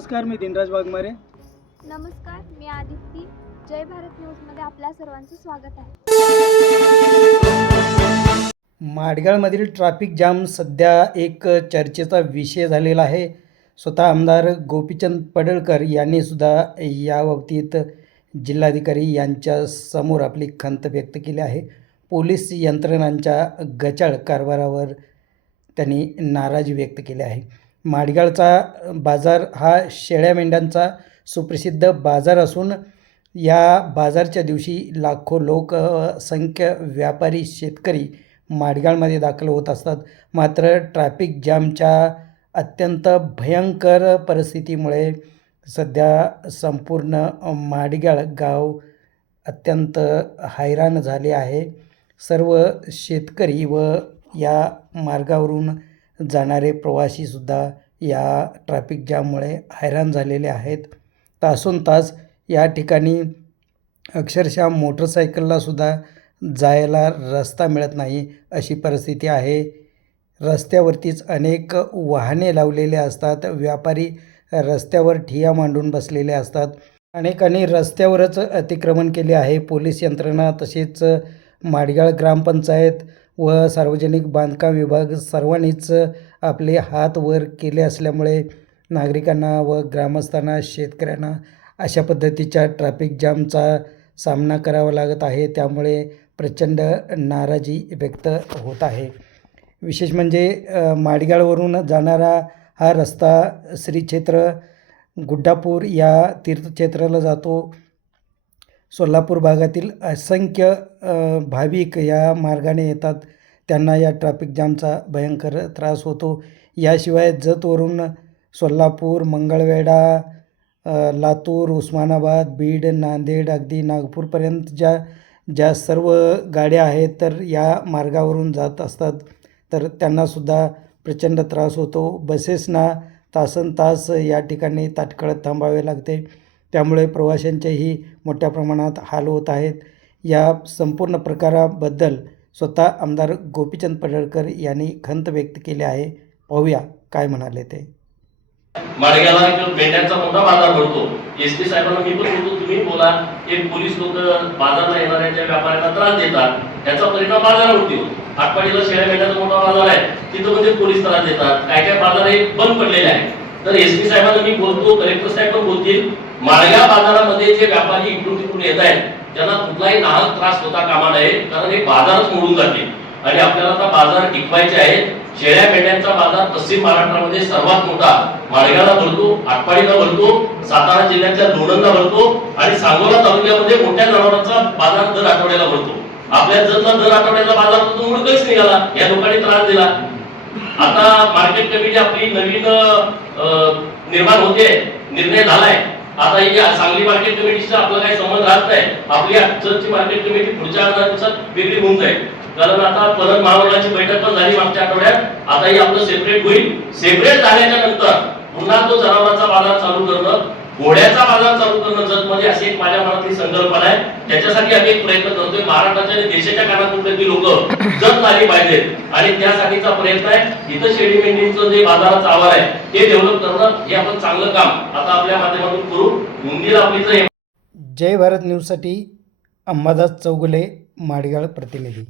नमस्कार, मी दिनराज वाघमारे. नमस्कार, मी आदिती. जय भारत न्यूजमध्ये आपल्या सर्वांचं स्वागत आहे. माडगाळमधील ट्रॅफिक जाम सध्या एक चर्चेचा विषय झालेला आहे. स्वतः आमदार गोपीचंद पडळकर यांनी सुद्धा याबाबतीत जिल्हाधिकारी यांच्या समोर आपली खंत व्यक्त केली आहे. पोलीस यंत्रणांच्या गचाळ कारभारावर त्यांनी नाराजी व्यक्त केली आहे. माडगाळचा बाजार हा शेळ्या मेंढ्यांचा सुप्रसिद्ध बाजार असून या बाजारच्या दिवशी लाखो लोक संख्य व्यापारी शेतकरी माडगाळमध्ये दाखल होत असतात. मात्र ट्रॅफिक जामच्या अत्यंत भयंकर परिस्थितीमुळे सध्या संपूर्ण माडगाळ गाव अत्यंत हैराण झाले आहे. सर्व शेतकरी व या मार्गावरून जाणारे प्रवासीसुद्धा या ट्रॅफिक जाममुळे हैराण झालेले आहेत. तासोनतास या ठिकाणी अक्षरशः मोटरसायकललासुद्धा जायला रस्ता मिळत नाही अशी परिस्थिती आहे. रस्त्यावरतीच अनेक वाहने लावलेले असतात. व्यापारी रस्त्यावर ठिय्या मांडून बसलेले असतात. अनेकांनी रस्त्यावरच अतिक्रमण केले आहे. पोलीस यंत्रणा तसेच माडगाळ ग्रामपंचायत व सार्वजनिक बांधकाम विभाग सर्वांनीच आपले हात वर केले असल्यामुळे नागरिकांना व ग्रामस्थांना शेतकऱ्यांना अशा पद्धतीच्या ट्रॅफिक जामचा सामना करावा लागत आहे. त्यामुळे प्रचंड नाराजी व्यक्त होत आहे. विशेष म्हणजे माडगाळवरून जाणारा हा रस्ता श्री क्षेत्र गुड्डापूर या तीर्थक्षेत्राला जातो. सोलापूर भागातील असंख्य भाविक या मार्गाने येतात. त्यांना या ट्रॅफिक जामचा भयंकर त्रास होतो. याशिवाय जतवरून सोलापूर, मंगळवेढा, लातूर, उस्मानाबाद, बीड, नांदेड अगदी नागपूरपर्यंत ज्या सर्व गाड्या आहेत तर या मार्गावरून जात असतात. तर त्यांनासुद्धा प्रचंड त्रास होतो. बसेसना तासनतास या ठिकाणी तात्काळ थांबावे लागते. त्यामुळे प्रवाशांचेही मोठ्या प्रमाणात हाल होत आहेत. या संपूर्ण प्रकाराबद्दल स्वतः आमदार गोपीचंद पडळकर यांनी खंत व्यक्त केली आहे. पाहूया काय म्हणाले ते. माडगाळला मेंढ्यांचा मोठा बाजार भरतो. एसपी साहेबांना मी पण बोलतो, तुम्ही बोला. एक पोलीस लोक बाजारला येणाऱ्या व्यापाऱ्यांना त्रास देतात, त्याचा परिणाम बाजारावरती होतो. आटपाडीला शेळ्या मेंढ्याचा मोठा बाजार आहे, तिथं म्हणजे पोलीस त्रास देतात. काय काय बाजार हे बंद पडलेले आहेत. तर एसपी साहेबांना मी बोलतो, कलेक्टर साहेब पण बोलतील, माडगाळ बाजारामध्ये जे व्यापारी इकडून तिकडून येत आहेत त्यांना कुठलाही नाहक त्रास होता कामा नये, कारण हे बाजारच मोडून जाते आणि आपल्याला आता बाजार टिकवायचे आहेत. शेळ्या मेंढ्यांचा बाजार पश्चिम महाराष्ट्रामध्ये सर्वात मोठा माडगाळला भरतो, आटपाडीला भरतो, सातारा जिल्ह्याच्या लोणंदला भरतो आणि सांगोला तालुक्यामध्ये मोठ्या जनावरांचा बाजार दर आठवड्याला भरतो. आपल्या जतला दर आठवड्याचा बाजार तो मुळकच निघाला, या लोकांनी त्रास दिला. आता मार्केट कमिटी आपली नवीन निर्माण होते, निर्णय झालाय. आता ही सांगली मार्केट कमिटीचा आपला काही संबंध राहत नाही. आपली आजची मार्केट कमिटी पुढच्या 8 दिवसात वेगळी होऊन जाईल, कारण आता परत महामंडळाची बैठक पण झाली मागच्या आठवड्यात. आता ही आपलं सेपरेट होईल. सेपरेट झाल्याच्या नंतर पुन्हा तो जनावरांचा बाजार चालू करणं, घोड्याचा बाजार चालू करणं जतमध्ये अशी एक माझ्या मनातली संकल्पना आहे. त्याच्यासाठी आम्ही एक प्रयत्न करतोय. महाराष्ट्राच्या आणि देशाच्या कानाकोपऱ्यातली लोक जत आली पाहिजेत आणि त्यासाठीचा प्रयत्न आहे. इथं शेळी मेंढीचं जे बाजाराचं आवार आहे ते डेव्हलप करणं, हे आपण चांगलं काम आता आपल्या माध्यमातून करू. उंदीर आपली जय भारत न्यूजसाठी अंबादास चौगुले, माडगाळ प्रतिनिधी.